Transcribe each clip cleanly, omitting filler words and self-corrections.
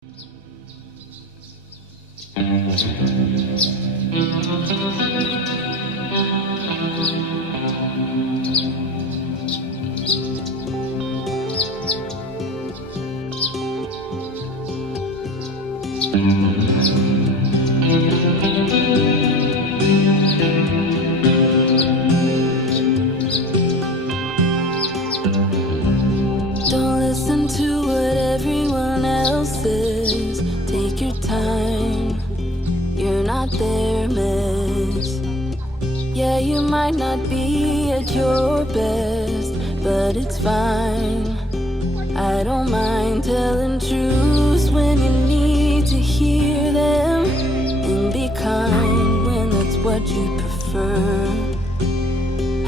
Don't listen to what everyone else says. Take your time. You're not their mess. Yeah, you might not be at your best, but it's fine. I don't mind telling truths when you need to hear them, and be kind when that's what you prefer.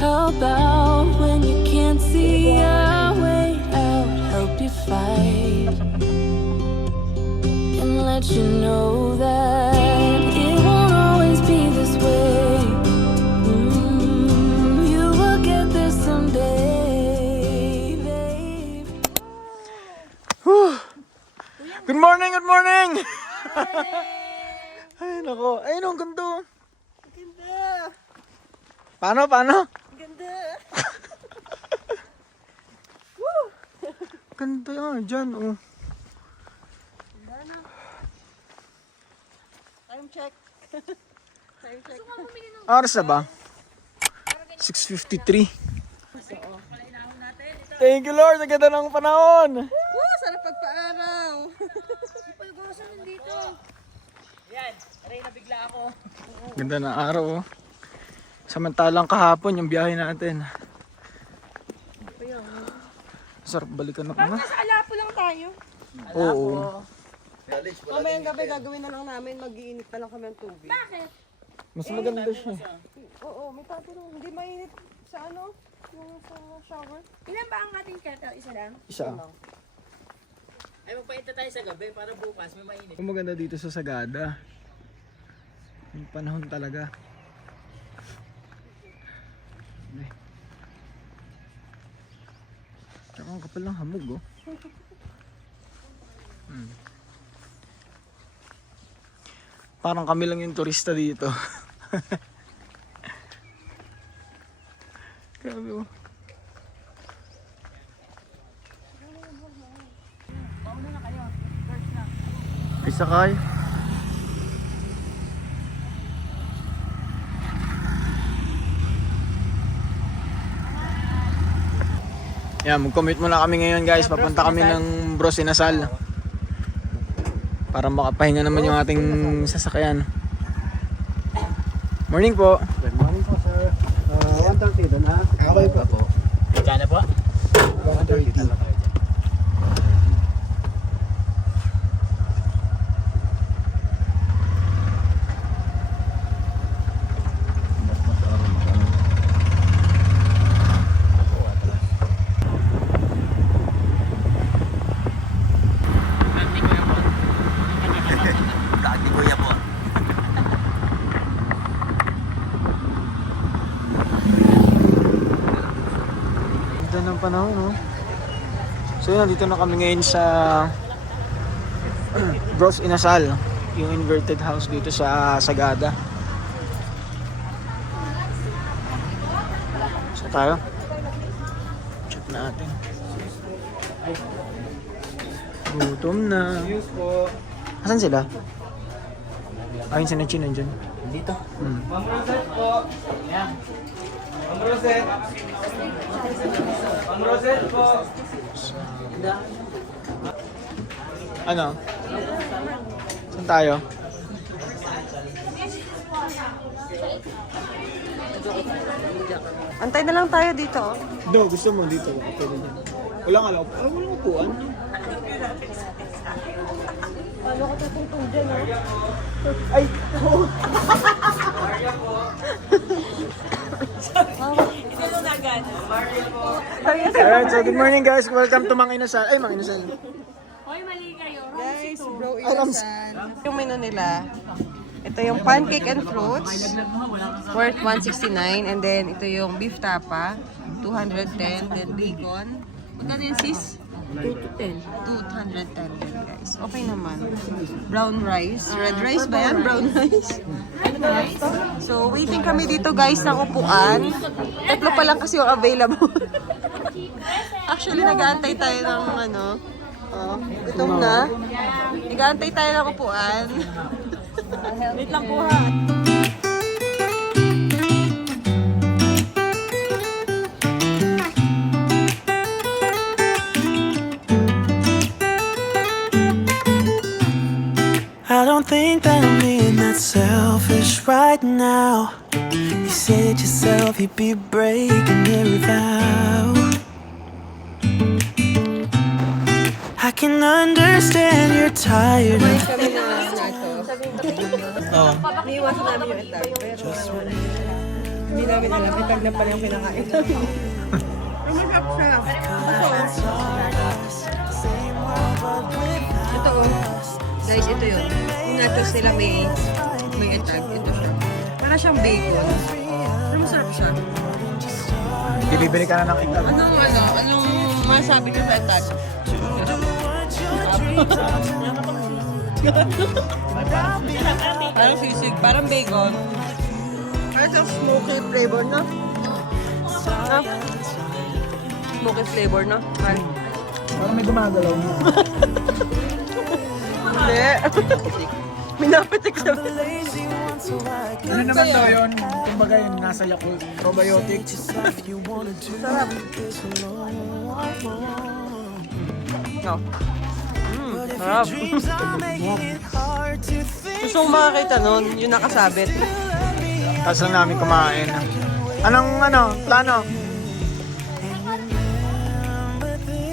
How about when you can't see a way out, help you fight and let you know that it won't always be this way. You will get there someday, babe. Good morning, good morning! Ay, nako. Ay, no, ang ganda. Ganda! Paano? Ganda! Ganda dyan, oh. Time check. Time check. Oras na ba? 6:53. Thank you, Lord. Ang ganda ng panahon. Sarap pagpa-araw. Ganda ng araw, oh. Samantalang kahapon yung biyahe natin. Sarap balikan na pa. Nasa Alapo lang tayo. Oo. Mamayang gabi gagawin na lang namin, mag-iinit pa lang kami ng tubig. Bakit? Mas maganda siya. Oo, may tapo lang. Hindi mainit sa ano, yung sa shower. Ilan ba ang ating kettle? Isa lang? Isa. Ay, magpainta tayo sa gabi para bukas may mainit. Ang maganda dito sa Sagada. Yung panahon talaga. Ay. Tsaka ang kapal ng hamog, oh. Parang kami lang yung turista dito. Grabe, oh. Isa kayo. Yan, mag-commute muna kami ngayon, guys. Papunta kami ng Bros Inasal. Para makapahinga naman yung ating sasakyan. Morning po. Good morning po, sir. 1:30 doon ha? Okay po. Kaya po? 1:30. Ganda ng panahon, no? So yun, nandito na kami ngayon sa Bros Inasal, yung inverted house dito sa Sagada. So tayo, check natin. Gutom na. Asan sila? Ayun si Nachin nandyan. Dito. Ma'am Rosette po. Yan. Ma'am Rosette. Ma'am Rosette po. Ano? Saan tayo? Antay na lang tayo dito. Do, gusto mo dito. Pwede dyan. Walang alam. Walang upuan. Paano ko tutungtong dyan, Ay! Alright, so good morning, guys. Welcome to Mang Inasal. Ay, Mang Inasal. Hoy, mali kayo. Guys, bro, Rams. inasan. Yung menu nila. Ito yung pancake and fruits, worth 169. And then, ito yung beef tapa, 210. Then, bacon. Magkano yun, sis? 2 to 10. 210 din, guys. rice. Okay naman. Brown rice. Red rice ba yan? Brown rice. So, waiting kami dito guys ng upuan. Tatlo pa lang kasi yung available. Actually, nag-aantay tayo ng ano. Oh, gutom na. Nag-aantay tayo ng upuan. Wait lang po ha. I don't think that I'm being that selfish right now. You said yourself you'd be breaking every vow. I can understand you're tired of Kami na nachos. Niiwasan namin yung etag. Pero hindi namin alam. Etag na pala yung pinakain namin. Masarap siya. Ito oh. Guys, ito yun. Yung nachos nila may etag. Ito siya. Para siyang bacon. Pero masarap siya. Bibili ka na ng itlog. Anong masabi ko sa etag? Parang sisig, parang bacon. Parang siyang smoky flavor, no? No? Smoky flavor, no? Parang may gumagalaw mo. Hindi. Minapatik siya. Ano naman daw yun? Kumbaga yun, nasa Yakult. Probiotic. Sarap. No. Sarap. Gusto kong makakita nun, yung nakasabit. Tapos lang namin kumain. Anong plano?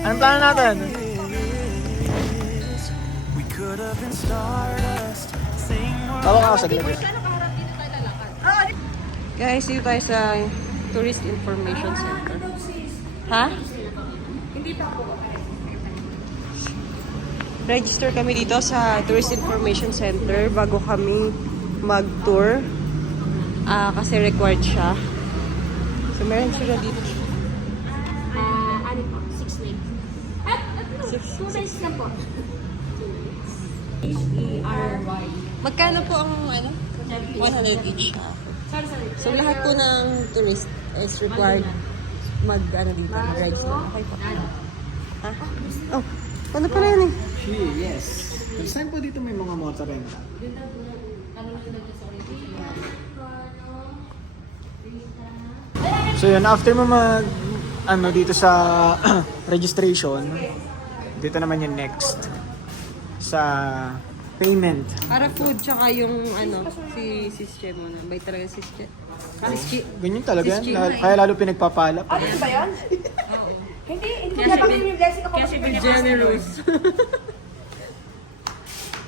Anong plano natin? Tawag ako sa gilid. Guys, dito tayo sa Tourist Information Center. Ha? Hindi pa po. Register kami dito sa Tourist Information Center bago kami mag-tour. Kasi required siya. So, meron sila dito. Ano po? 6 legs. Two size na po. H-E-R-Y. Magkano po ang 100 each? So, lahat po ng tourist is required dito, mag-register. Okay po. Ha? Oh, ano pala yun eh? Yes. Next time po dito may mga mozzarella. So yun, after mo dito sa registration, dito naman yung next sa payment. Para food, tsaka yung si Sis Che mo na. Bay talaga Sis Che. Sis Che. Ganyan talaga yan. Kaya lalo pinagpapala. Ano ba yan? Hindi dapat yung blessing ako. Kasi Generous.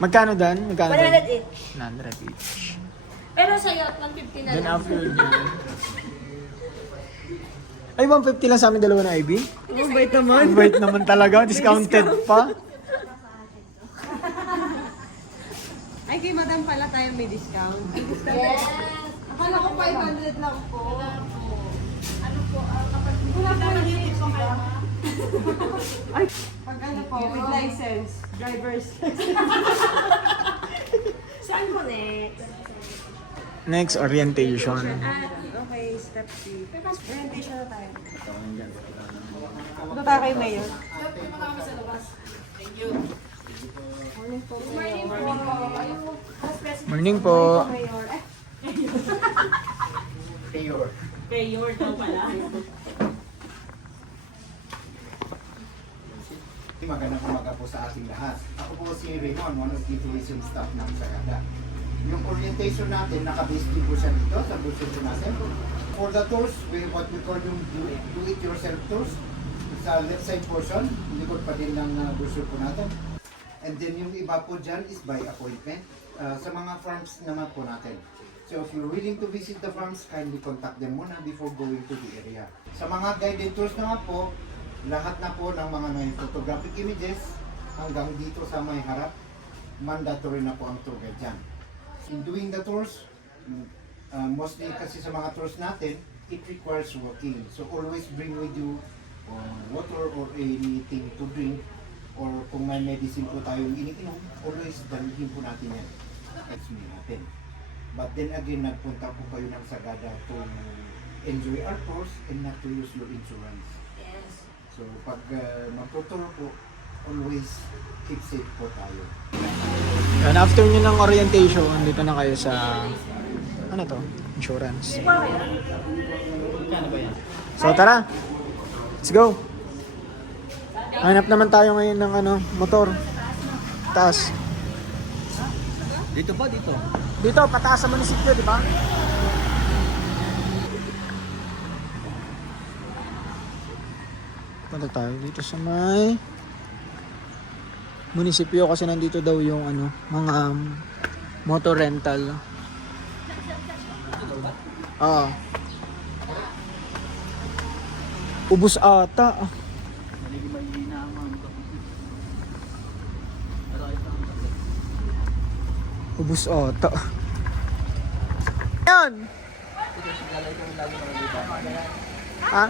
Magkano dan? Magkano 100 each. 100 each. Pero sa'yo, 150 na Then lang. after ay, 150 lang sa amin dalawa na IB? Oh, bait naman. Ang bait naman talaga. Discounted pa. Ay, kay madam pala tayo may discount. Yes. Akala ko 500 lang po. Ano po, kapag wala po nag-iit ko kayo. Ay, pag po, with license, driver's. Saan po next? Next, orientation. Okay, step 3. Orientation na tayo. Ito tayo kay Mayor. Morning po. Magandang umaga po sa ating lahat. Ako po si Raymond, one of the tourism staff ng Sagada. Yung orientation natin, nakabase din po siya dito sa brochure natin. For the tours, we what we call yung do-it-yourself tours. Sa left side portion, likod pa din ng brochure po natin. And then yung iba po dyan is by appointment. Sa mga farms naman po natin. So if you're willing to visit the farms, kindly contact them muna before going to the area. Sa mga guided tours naman po, lahat na po ng mga may photographic images hanggang dito sa may harap, mandatory na po ang tour guide dyan. In doing the tours, mostly kasi sa mga tours natin, it requires walking. So always bring with you water or anything to drink or kung may medicine po tayong iniinom, always dalhin po natin yan. Explain natin. But then again, nagpunta po kayo ng Sagada to enjoy our course and not to use your insurance. Yes. So pag magtuturo po, always keep safe po tayo. And after nyo ng orientation, dito na kayo sa, ano to? Insurance. So tara, let's go. Hanap naman tayo ngayon ng ano, motor. Taas. Dito pa, dito. Dito, pataas sa munisipyo, di ba? Punta tayo dito sa may munisipyo kasi nandito daw yung ano, mga motor rental. Ubus ata. Ubus ata. Yan! Ha?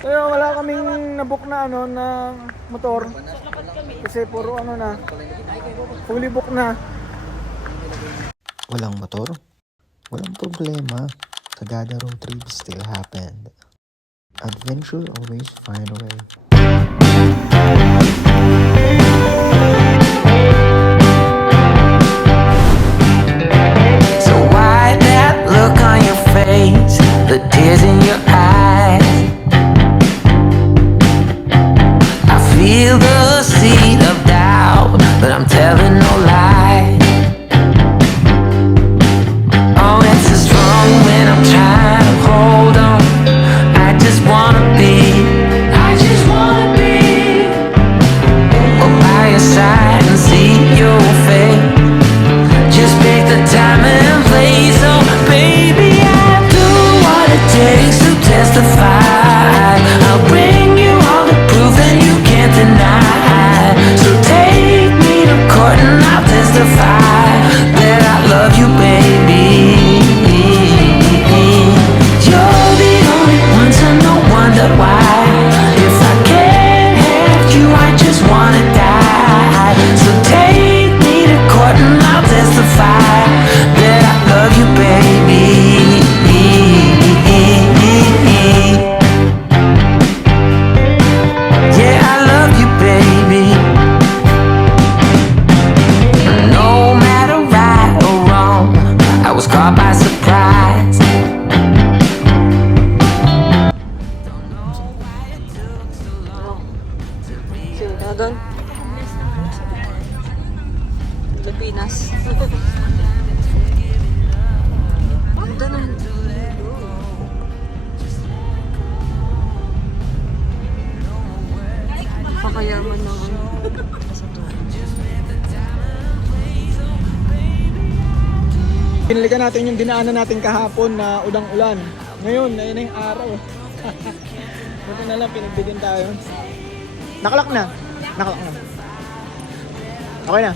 Kaya wala kaming nabook na ano na motor. Kasi puro ano na. Fully book na. Walang motor? Walang problema. Sagada road trip still happened. Adventure always find a way. So why that look on your face? The tears in your eyes. I feel the seed of doubt, but I'm telling no lies. Oh, it's so strong when I'm trying to hold on. I just wanna be by your side and see your face. Just pick the time and place. Oh, baby, I do what it takes to testify. I'll bring you all the proof that you can't deny. So take me to court and I'll testify that I love you, baby. You're the only one to know, wonder why. If I can't have you, I just wanna die. So take me to court and I'll testify that I love you, baby. Yeah, I love you, baby. No matter right or wrong, I was caught by surprise. Sinagon. Pilipinas. Ganda na. Pakayaman ng ano. Pinalikan natin yung dinaanan natin kahapon na udang-ulan. Ngayon, ayun na yung araw. Buti na lang, pinagbigyan tayo. Nakalak na. Nakalak na. Okay na.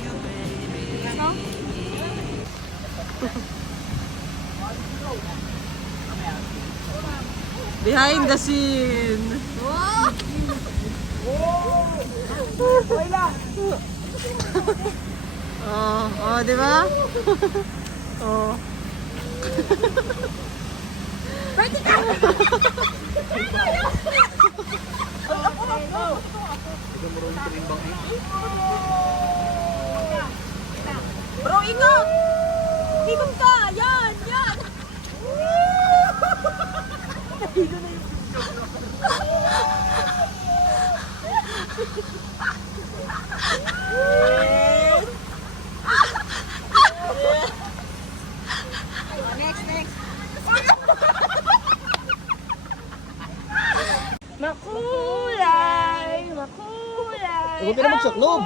Behind the scene. Oh, di ba? Oh. Bro, ingat! Ikot ka! Yan! Yan! Next. Makulay! Huwag ka na magsaklob.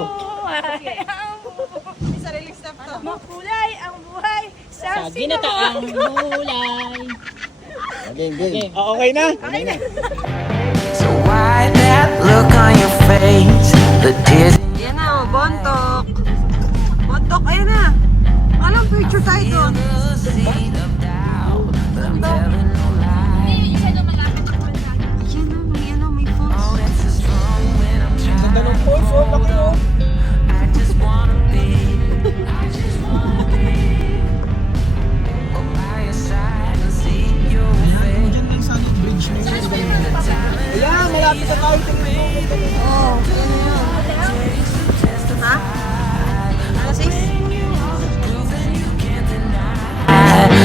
May sariling step to. Makulay ang buhay sa Ginataang mulay. Okay na. So why that look on your face? The the tears. Yan na, Bontok. Bontok, ayun na. Alam, picture tayo doon. Yan na, may phones. Ganda ng pulse, oh, laki oh. Diyan lang sa bridge na yun. Ayan, malapit na tayo. Oh, ano yun? Ha? Alas 6?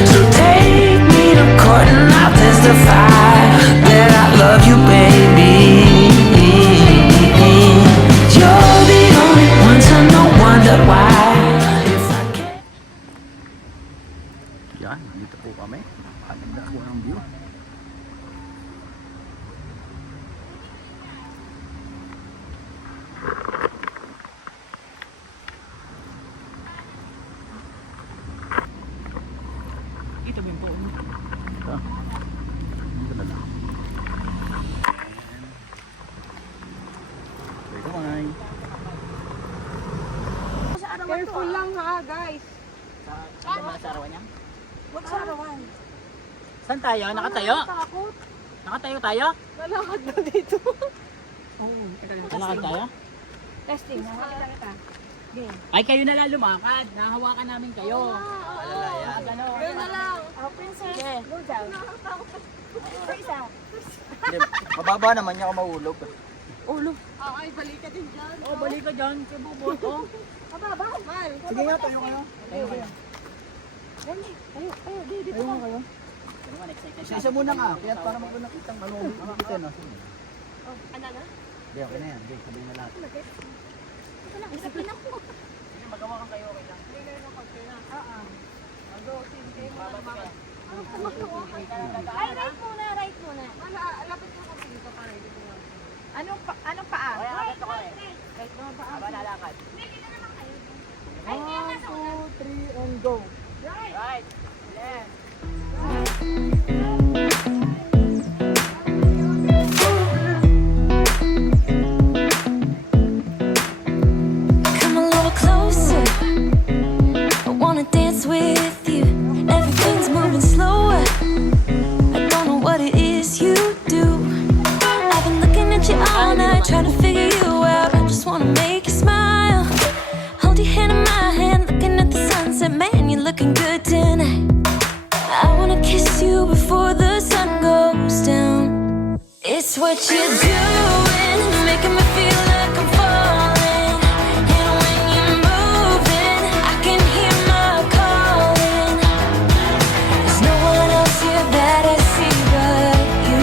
So take me to court and I'll testify that I love you, baby. You're the only one to know, wonder why. If I can't. Yan, dito po kami. Maganda po ng view. Ito ba yung po? Ito. Ito na lang. Bye-bye. Careful lang ha, guys. Sa arawan niya? Huwag sa arawan. Saan tayo? Nakatayo? Takot. Nakatayo tayo? Lalakad na dito. Nakatayo tayo? Testing, nakakita kita. Ay, kayo na lang lumakad. Nahawakan namin kayo. Alalaya. Gano'n. Yun na lang. Oh, princess, go down. Princess. Mababa naman niya ako mahulog. Ulo. Ay, balik ka din dyan. Oh, balik ka dyan. Kay Bubot, oh. Mababa. Mal. Sige nga, tayo kayo. Tayo kayo. Ayo, dito Tayo nga kayo. Ito naman, excited. Isa muna nga, kaya para magpunakita ang ano, dito no. Ano na? Hindi, okay na yan. Hindi, sabihin na lahat. Ito lang, isipin ako. Sige, magawa kang kayo, okay lang. Ay, right muna, right muna. Lapit mo kasi dito para dito. Anong paa? Okay, akit ako eh. Right mo paa. Aba, lalakad. Dito naman kayo. 1, 2, 3, and go. Right. Left. Come a little closer. I wanna dance with you. Everything's moving slower. I don't know what it is you do. I've been looking at you all night, trying to figure you out. I just wanna make you smile. Hold your hand in my hand, looking at the sunset. Man, you're looking good tonight. I wanna kiss you before the sun goes down. It's what you're doing, making me feel like I'm falling. And when you're moving, I can hear my calling. There's no one else here that I see but you.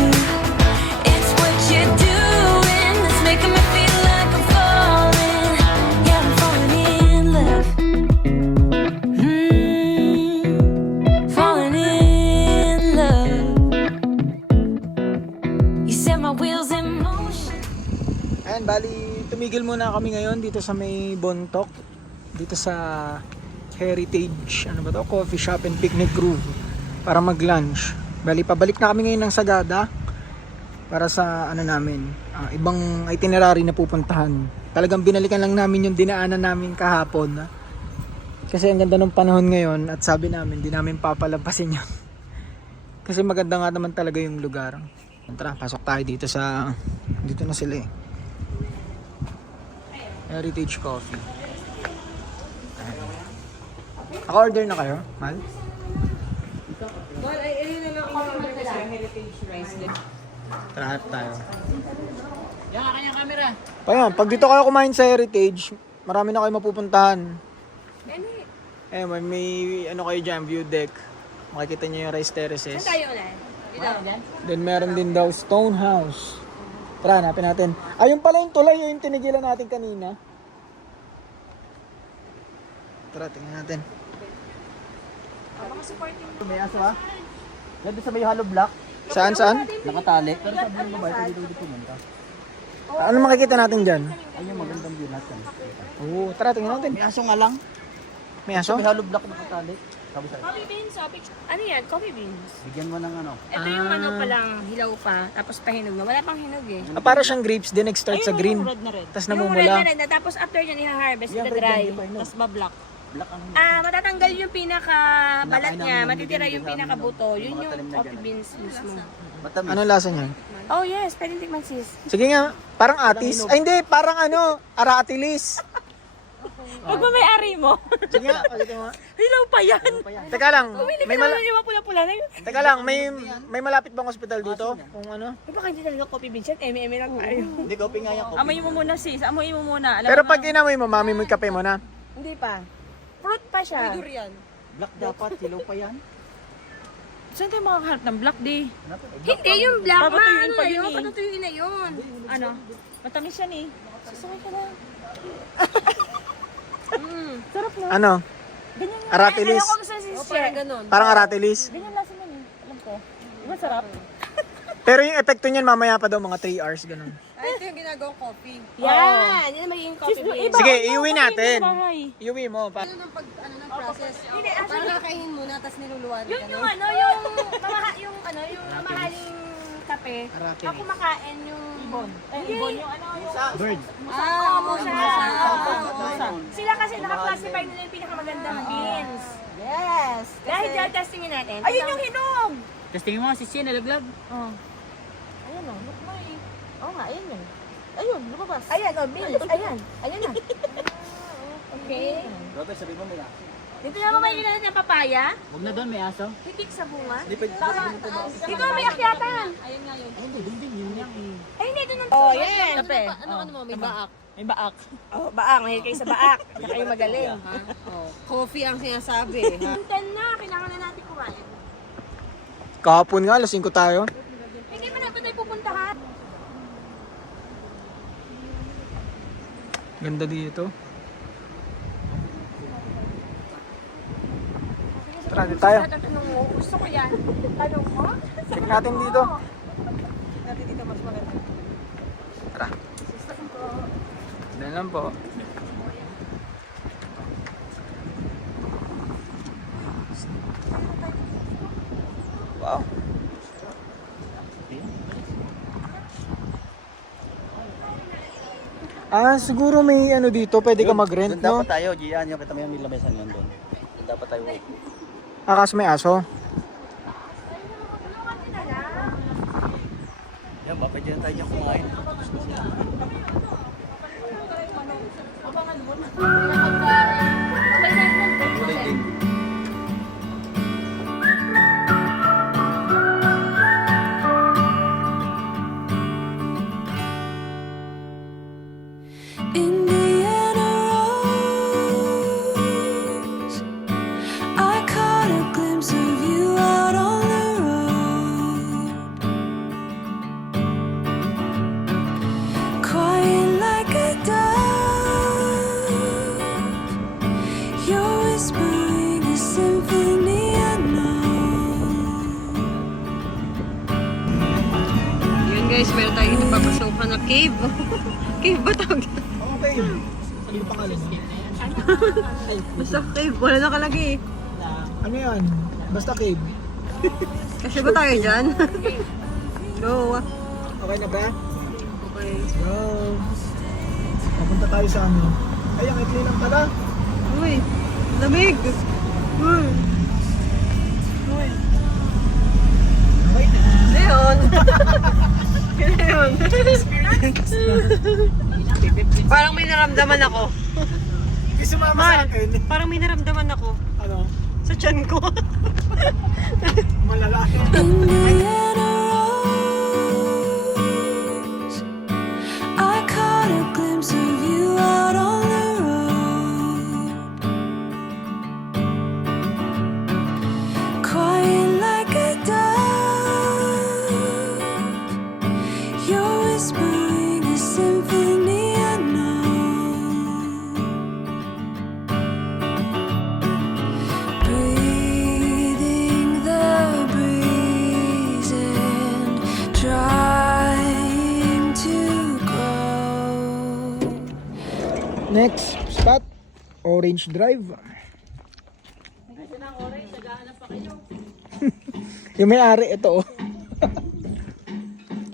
It's what you're doing that's making me feel like I'm falling. Yeah, I'm falling in love. Falling in love. You set my wheels in motion. Ayan, bali, tumigil muna kami ngayon dito sa may Bontok. Dito sa Heritage, ano ba to? Coffee Shop and Picnic Grove. Para mag-lunch. Bali, pabalik na kami ngayon ng Sagada. Para sa, ano namin, ibang itinerary na pupuntahan. Talagang binalikan lang namin yung dinaanan namin kahapon. Kasi ang ganda ng panahon ngayon at sabi namin, di namin papalampasin yun. Kasi maganda nga naman talaga yung lugar. Tara, pasok tayo dito sa, dito na sila eh. Heritage Coffee. Naka-order na kayo, Mal? Well, ay na lang ako sa heritage rice. Tara, hanap tayo. Yan ang kanyang camera. Ayan, pag dito kayo kumain sa Heritage, marami na kayo mapupuntahan. Eh, may ano kayo dyan, view deck. Makikita nyo yung rice terraces. Tayo ulit. Then meron din daw Stone House. Tara, hanapin natin. Ayun pala yung tulay, yung tinigilan natin kanina. Tara, tingnan natin. May aso ha? Ganda sa may hollow block. Saan? Nakatali. Pero sabi ng babae, hindi pumunta. Ano makikita natin dyan? Ayun, magandang view natin. Oo, tara, tingnan natin. May aso nga lang. May aso? May hollow block na katalik. Sabi sa'yo. Coffee beans, ano yan? Coffee beans. Bigyan mo ng ano. Ito yung ano pa lang, hilaw pa, tapos pahinog na. Wala pang hinog eh. Para siyang grapes din, nag-start sa green. Red na red. Tapos Yung red namumula. na red na, tapos after yan, i-harvest, Yung red ita-dry. yan, di ba, Tapos ba-black. Black ang Matatanggal yung pinaka-balat niya, Pinaka- matitira yung ano, pinaka-buto. yung Yun mga yung talim na coffee ganun. beans mismo. matamis. Anong lasa niya? Oh yes, pwede tikman sis. Sige nga, parang atis. Ay hindi, parang ano, aratilis. Pag may-ari mo, Sige nga, pagkita mo. hilaw pa yan. Teka lang, may Yung mga pula-pula na yun. Teka lang, may malapit bang ospital dito? Kung ano? Di ba hindi talaga coffee beans yan? Eme-eme lang tayo. Hindi ko nga yung coffee. Amoy mo muna sis. Amoy mo muna. Alam Pero mo pag inamoy mo, mami mo yung kape mo na. Hindi pa. Fruit pa siya. durian. Black dapat, hilaw pa yan. Saan tayo makakaharap ng black day? Hindi yung black na Papatuyuin ano pa na yun yun. eh. Patutuyuin na yun. Ano? Matamis yan eh. Sasakay ka na. Ano? Aratilis. Ayoko sa sis Parang ganun. Parang aratilis. Ganyan lasa nun eh. Alam ko. Di ba sarap? Pero yung epekto niyan mamaya pa daw mga 3 hours ganun. Ay, ito yung ginagawang coffee. Yan. Yan ang magiging coffee beans. Sige, iuwi natin. Bahay. Iuwi mo. Ano ng process? Parang nakakainin muna, tapos niluluwan. Yun yung ano, yung mamahaling kape. Ako makain yung ibon. Ibon yung ano. Bird. Sila kasi naka-classify nila yung pinakamagandang beans. Yes. Dahil dyan, testingin natin. Ayun yung hinog. Tapos tingin mo, sisi, nalaglag. Ayan o, look mo eh. Oo nga, ayan yun. Ayun, lumabas. Ayan, beans. Ayan. Ayan na. Okay. Robert, sabi mo may aso. Dito na mamayin natin ng papaya. Huwag na doon, may aso. Hitik sa bunga. Hindi, pwede. Dito may akyatan. Ayun nga yun. Ay, hindi, doon yun yan. Ay, hindi. Doon ang... Oh, yan. Kape. Ano mo, may baak. May baak. Oh, baak. Mahilig kayo sa baak. Kaya kayo magaling. Coffee ang sinasabi. Ten na. Kailangan na natin kumain. Kahapon nga, alas 5 tayo. Hindi pa na ba tayo pupuntahan? Ganda dito. Tara, dito tayo. Tanong mo. Gusto ko yan. Tanong mo? Check natin dito. Natin dito mas maganda. Tara. Dahil lang po. Wow. Siguro may ano dito, pwede ka mag-rent, Doon no? dapat tayo, Gian, yung kita mo yung may lamesan yun doon. Doon dapat tayo. Kaso may aso. Yan, baka dyan tayo dyan kumain. Indiana Rose, I caught a glimpse of you out on the road, quiet like a dove. You're whispering a symphony unknown. Yun guys, meron tayo dito papasokan na cave. Cave ba tawag dito? Okay. Ano yung pangalan mo? Basta cave, wala nakalagay eh. Ano yan? Basta cave. Kasi ba tayo dyan? Go. Okay na ba? Okay. Go. Papunta tayo sa ano. Ay, ang ikli lang pala. Uy, lamig. Uy. Okay. Ayun. Ayun. Parang may naramdaman ako. Hindi sumama sa akin. Parang may naramdaman ako. Ano? Sa tiyan ko. Malala. Indiana Rose, I caught a glimpse of you out on the road, quiet like a dove. You're whispering a symphony unknown, breathing the breeze and trying to grow. Next spot, Orange Drive. Yung may-ari, ito oh.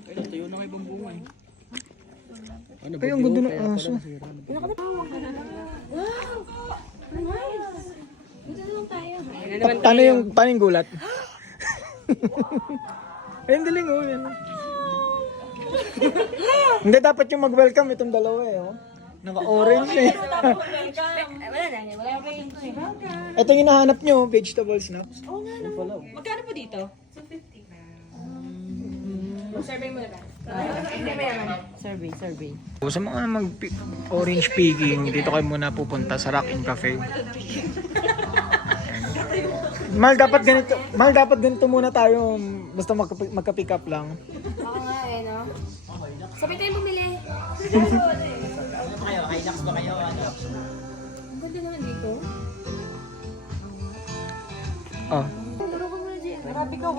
Ay, tayo na kayo ibang bunga eh. Ano, Kaya ang ganda ng aso. Paano yung gulat? Ayun, galing oh. Yan. Hindi, dapat yung mag-welcome itong dalawa eh. Oh. Naka-orange eh. Ito yung hinahanap nyo, vegetable snacks. Magkano po dito? Survey. Sa mga mag-orange picking, dito kayo muna pupunta sa Rock in Cafe. Mahal dapat ganito muna tayo, basta magka-pick up lang. Oo nga eh, no? Sabay tayo bumili. Ano pa kayo? Hilux ba kayo? Ano? Ang ganda naman dito. Oh. Turo ko muna dyan.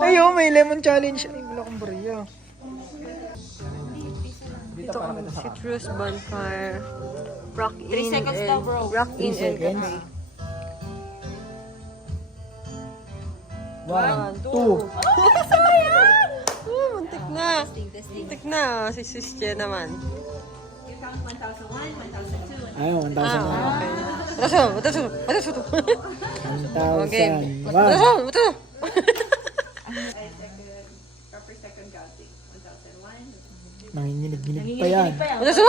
Ayo, may lemon challenge. Ay, wala akong bariya. Ito ang citrus bonfire. Rock in 3 seconds daw, bro. Rock in and cafe. 1, 2. Muntik na. Muntik na. Si Sis Che naman. Ayun, 1,000. Okay. Mataso. 1,000. 1. Nanginginig pa yan. Mataso.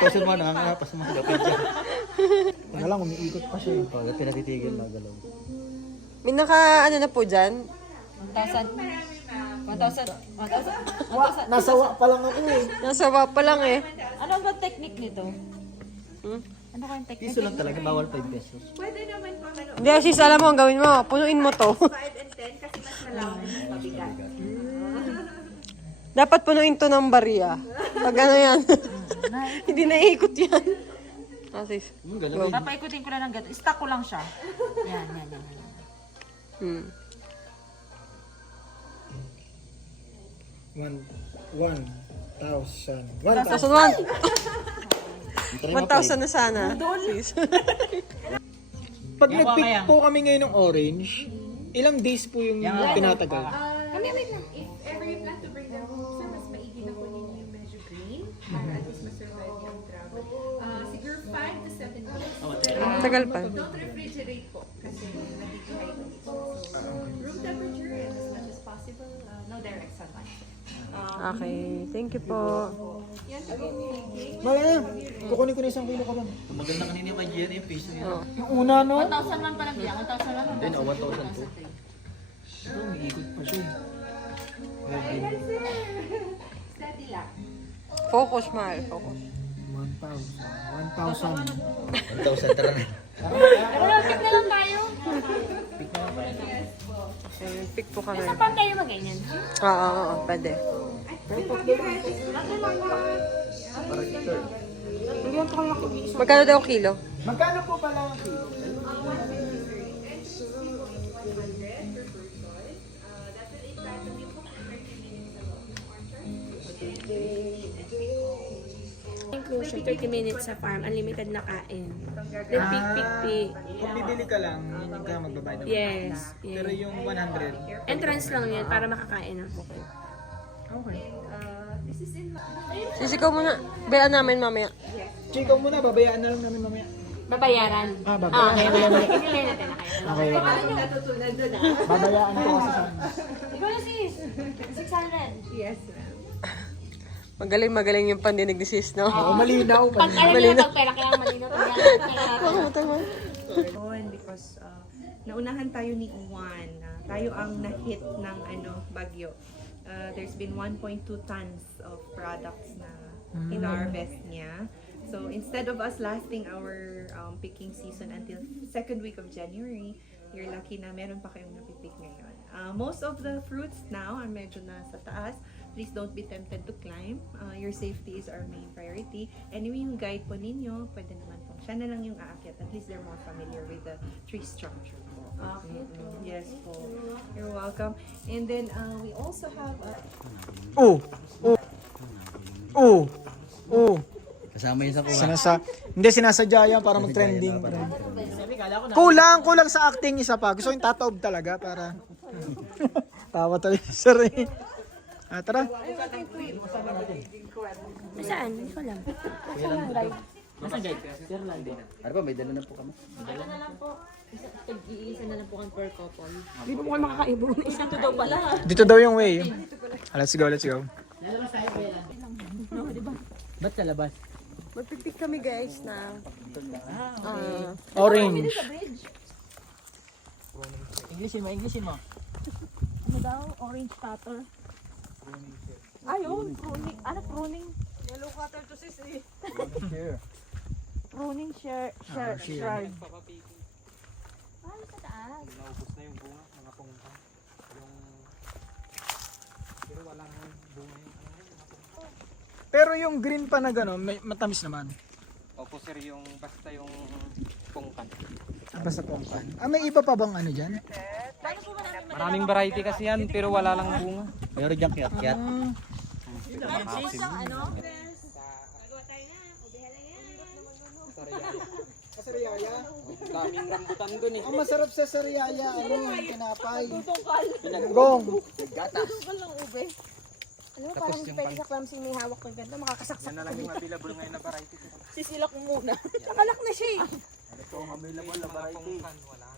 Kasi mo, nakakapas mo dapat dyan. Wala lang, umiikot pa siya. Pag pinatitigil, magalaw. May naka, ano na po dyan? Nasawa pa lang ako eh. Nasawa pa lang eh. Ano ba technique nito? Ano kayong technique? Piso lang talaga, bawal 5 pesos. Hindi, Sis, alam mo, ang gawin mo. Punuin mo to. 5 and 10 kasi mas malawak, mas mabigat. Dapat punuin to ng barya. Pag ano yan. Hindi naiikot yan. Ah, Sis. Go. Papaikutin ko na ng gato. Stack ko lang siya. Yan. 1,000. 1,000 na sana. Sis. Pag nag-pick po kami ngayon ng orange, ilang days po yung tinatagal? Wait lang. If ever you plan to bring them home, sir, mas maigi na po ninyo yung medyo green para at least masurvive yung travel. Siguro 5 to 7 days. Tagal pa. Don't refrigerate po kasi nag-dehydrate po. So, room temperature and as much as possible, no direct sunlight. Okay. Thank you po. Malaya, kukunin ko na 1 kilo ka lang. Maganda kanina yung kay Jerry, yung piso yun. Yung una no? 1,000 man pala bilang. 1,000 lang. Then, 1,000 po. Ito, umiikot pa siya. Steady lang. Focus, mahal. Focus. 1,000. 1,000, tara na. Pick na lang tayo. Okay, pick po kami. Saan tayo mag-ganyan? Oo, pwede. Magkano daw kilo? Magkano po pala ang kilo? Inclusion, 30 minutes sa farm, unlimited na kain. Then pick. Kung bibili ka lang, yun yung ka magbabayad ng Yes. Pero yung 100, Entrance lang yan para makakain ng bukid. okay. Sisikaw muna. Bayaan namin mamaya. Chikaw muna, babayaan na lang namin mamaya. Babayaran. Babayaan. Pinilay natin na kayo. Okay. Natutunan doon Babayaan ko kasi sa Ikaw na sis. 600. Yes. Magaling yung pandinig ni Sis, no? Oo, malinaw. Pag alam niyo pag pera, kailangan malinaw pag Because naunahan tayo ni Juan. Tayo ang na-hit ng bagyo. There's been 1.2 tons of products na in-harvest niya. So instead of us lasting our picking season until 2nd week of January, you're lucky na meron pa kayong napipick ngayon. Most of the fruits now are medyo nasa taas. Please don't be tempted to climb. Your safety is our main priority. Anyway, yung guide po ninyo, pwede naman po. Siya na lang yung aakyat. At least they're more familiar with the tree structure po. Yes po. You're welcome. And then, we also have Kasama yun sa kuha. Hindi, sinasadya yan para mag-trending. Kulang sa acting isa pa. Gusto yung tataob talaga para... Tawa talaga si Sir eh. Tara. Saan? Hindi ko alam. Nasaan guys? Sir Lando. Ano ba, may dala na po kami. Tag-iisa na lang po kang per couple. Hindi po kayo makakaibo. Isang to daw pala. Dito daw yung way. Let's go, let's go. Ba't sa labas? Magpipik kami guys na Orange. Englishin mo. Ano daw? Orange cutter. Ayun, pruning. Ano pruning? yellow cutter to sis eh. Pruning shard. Ay, sa taas. Pero yung green pa na gano'n, may matamis naman. Opo sir, yung basta yung pungkan. Basta pongkan. May iba pa bang ano dyan? Maraming variety kasi yan, pero wala lang bunga. Meron dyan kiyat-kiyat. Sariyaya? Daming rambutan dun eh. Ang masarap sa sariyaya, tinapay. Gong. Ano, parang hindi pwede sa clumsy may hawak ng ganda. Makakasaksak. Yan na lang yung available ngayon na variety. Sisilak mo muna. Nakalak na siya eh. Available na variety. Wala.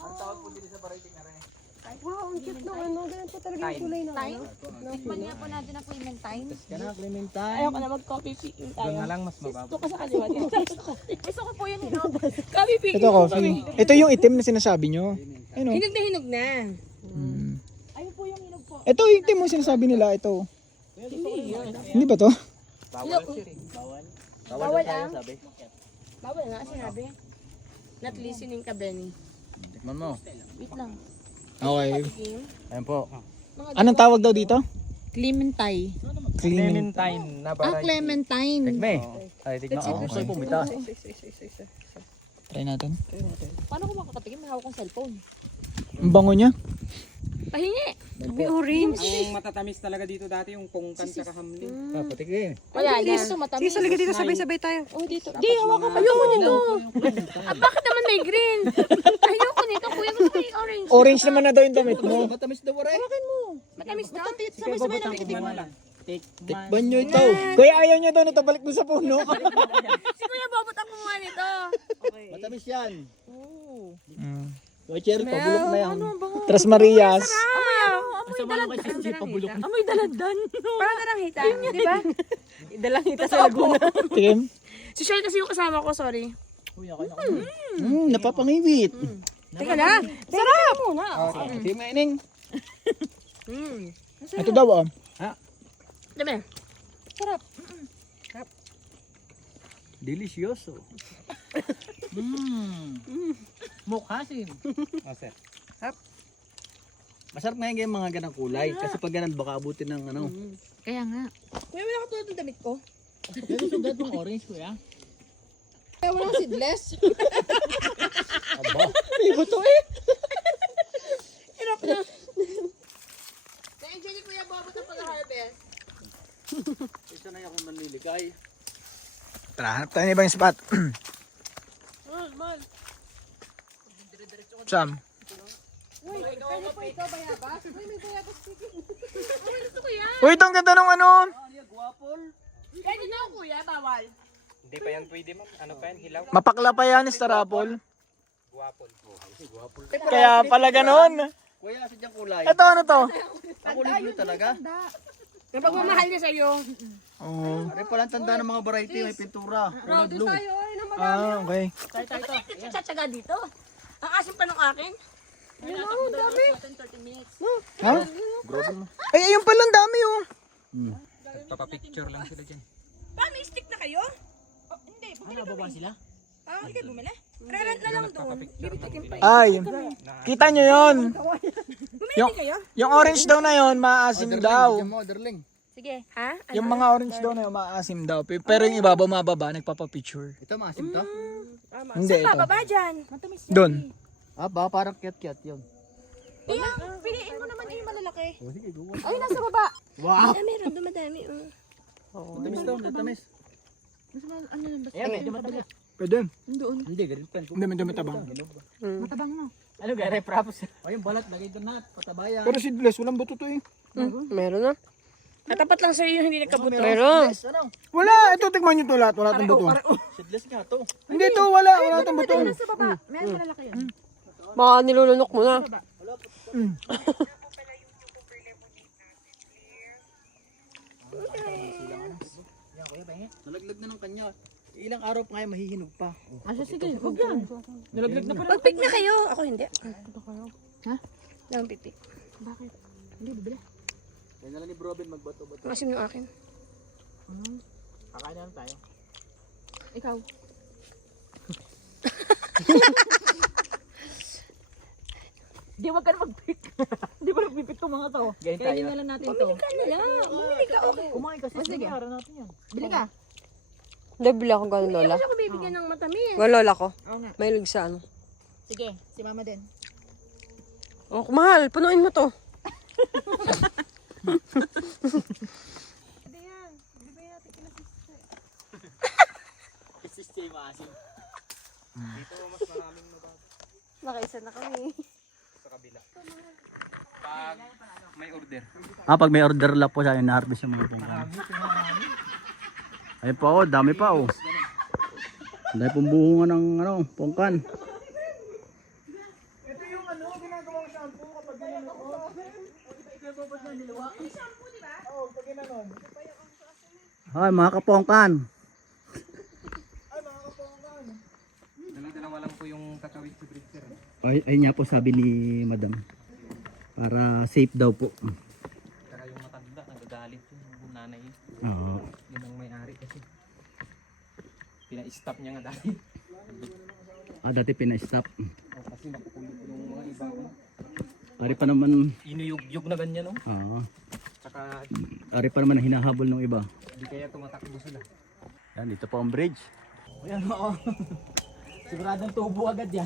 Ang tawag po din sa variety nga rin. Wow, ang cute ng ano. Ganun po talaga yung kulay ng ano. Tikman niya po natin ang clementine. Kaya Clementine. Ayoko na mag-coffee picking tayo. Doon na lang mas mababa. Gusto ko sa kaliwa. Gusto ko po yun, coffee picking. Ito coffee. Ito yung itim na sinasabi nyo. Ano? Hinog na hinog na. Ayun po yung hinog po. Ito yung itim mo sinasabi nila. Ito. Hindi ba to? Bawal ang? Bawal nga sinabi. Not listening ka, Benny. Tikman mo. Wait lang. Okay. Ayun po. Anong tawag daw dito? Clementine. Clementine na variety. Clementine. Tikme. Ay, tikman ko. Gusto yung pumita. Try natin. Paano ko makakatikim? May hawak kong cellphone. Ang bango niya. Pahingi. May orange. Ang matatamis talaga dito dati yung pungkan sa kahamlin. Patikme. Wala na. Gusto matamis. Sige, halika dito sabay-sabay tayo. Oh, dito. Di, hawakan mo. Ayoko nito. Bakit naman may green? Ayoko nito. Kuya, gusto may orange. Orange naman na daw yung damit mo. Matamis daw rin. Matamis na. Sabay-sabay na. Tikman nyo ito. Kuya, ayaw niya daw nito. Balik mo sa puno. Si Kuya Bobot ang kumuha nito. Matamis yan. Oh. Cherry, pabulok na yan. Tres Marias. Amoy dalandan. Amoy dalandan. Parang naranghita. Di ba? Dalanghita sa Laguna. Tikim. Si Shai kasi yung kasama ko, sorry. Napapangiwit. Teka na. Sarap! Muna. Tikim na ining. Ito daw Dami. Sarap. Delicioso. Mukhasim. Masarap nga yung mga ganang kulay. Kasi pag ganun baka abutin ng ano. Kaya nga. Kuya, wala ka tulad ng damit ko. Pero sundan yung orange kuya. Kaya walang seedless. Aba. Ibo to eh. Hirap na. Na-enjoy ni Kuya Bobot ang pag-harvest. Isa na yung manliligay. Tara, hanap tayo ng ibang spot. Sam. Uy, pwede po ito, bayabas? Uy, may bayabas speaking. Uy, gusto ko yan. Uy, itong ganda ng ano. Pwede na, Kuya, bawal. Hindi pa yan pwede ma'am. Ano pa yan? Hilaw? Mapakla pa yan, Starapol. Guwapol. Kaya pala ganon. Kuya, kasi dyan kulay. Ito ano to? Ang kulay blue talaga. May pagmamahal niya sa'yo. Oh. Ano pala ang tanda ng mga variety. May pintura. Kulay blue. Okay. Ito, tsatsaga dito. Ang asim pa ng akin. Yun o, ang dami. 30 minutes. Ha? Ay, ayun pala, ang dami oh. Nagpapapicture lang sila dyan. Pa, may stick na kayo? Oh, hindi, bumili Nababa sila? hindi kayo bumili? Re-rent na lang doon. Bibitikin pa. Ay, kita nyo yun. Bumili kayo? Yung orange daw na yun, maasim daw. Diyan mo, darling. Sige, ha? Yung mga orange daw na yun, maasim daw. Pero yung ibabaw mababa, nagpapapicture. Ito maasim to? Hindi, ito. Bababa dyan. Doon. Ah, ba parang kiyat-kiyat yun. Iya, piliin mo naman yung malalaki. Oh, sige, gawa. Ay, nasa baba. Wow! Meron, dumadami. Matamis daw, matamis. Ayan, medyo matagal. Pwede. Hindi, ganun pa. Hindi, medyo matabang. Matabang na. Ano, gare, props. O yung balat, lagay doon na. Patabayan. Pero seedless, walang buto to eh. Meron na. Katapat lang sa'yo yung hindi nagkabuto. Meron. Meron. Wala, ito tignan nyo to lahat. Wala itong buto. Seedless nga to. Hindi to, wala itong buto. Sa baba. Meron malalaki yun. Baka nilulunok mo na. Yan, kuya, pahingi. Nalaglag na ng kanya. Ilang araw pa nga mahihinog pa. Sige, huwag yan. Nalaglag na pala. Magpik na kayo. Ako hindi. Ha? Lang pipi. Bakit? Hindi, bibili. Kaya na lang ni Robin magbato-bato. Masim yung akin. Kakain na lang tayo. Ikaw. Di, wag ka na mag-pick. Di ba nag-pick to mga to? Ganyan tayo. Kaya lang natin to. Bumili ka. Okay. Kumain kasi. Sige. Sige. natin yan. Bili ka. Debili ako gano'n lola. Ako bibigyan ng matamis. Wala lola ko. Oo nga. Mahilig sa ano. Sige, si mama din. Oh, mahal. Punuin mo to. Sistema asin. Dito mas maraming nubat Nakaisa na kami. Sa kabila. Pag may order. Pag may order lang po siya, na-harvest yung mga bunga. Ayun pa oh, dami pa oh. Dahil pong buhungan ng pongkan. Ito yung ginagawang shampoo kapag gano'n ako. Oo, pag gano'n. Ay, mga kapongkan. Dalawa lang po yung tatawid sa breaker. Ay niya po sabi ni madam. Para safe daw po. Saka yung matanda, nagagalit yung nanay. Oo. Yun ang may-ari kasi. Pina-stop niya nga dati. Dati pina-stop. Kasi nakukulog yung mga iba. Ari pa naman, Inuyug-yug na ganyan no? oo. Saka Ari pa naman hinahabol ng iba. di kaya tumatakbo sila. Yan, dito po ang bridge. Ayan oo. Siguradong tubo agad yan.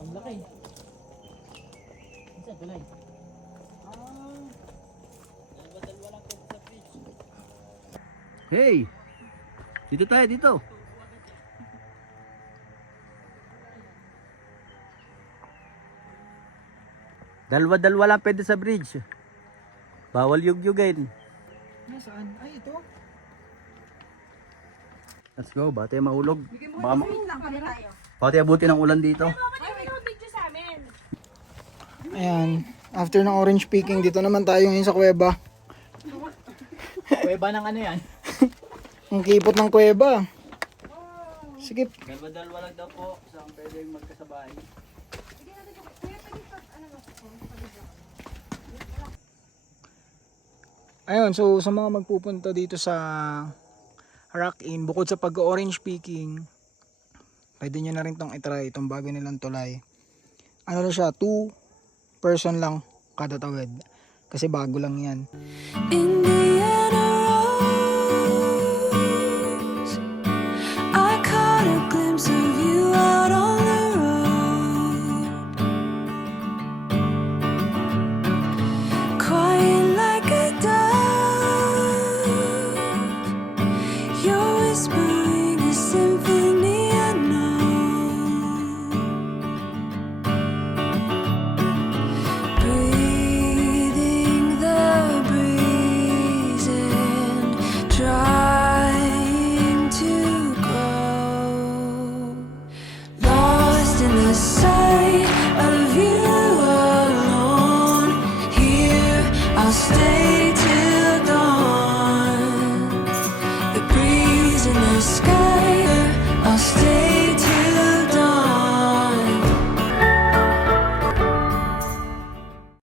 Ang laki. Isa, tulay. Hey! Dito tayo, dito. Dalawa-dalawa lang pwede sa bridge. Bawal yug-yugin. Nasaan? Ay, ito. Let's go, baka tayo mahulog. Baka tayo abutin ng ulan dito. Ayan. After ng orange picking, dito naman tayo ngayon sa kuweba. Kuweba ng ano yan? Ang kipot ng kuweba. Sige. Dalawa-dalawa lang daw po. Saan pwede magkasabay. Ayun, so sa mga magpupunta dito sa Rock Inn, bukod sa pag-orange picking, pwede nyo na rin tong itry, itong bago nilang tulay. Ano na siya, 2 person lang kada tawid. Kasi bago lang yan. In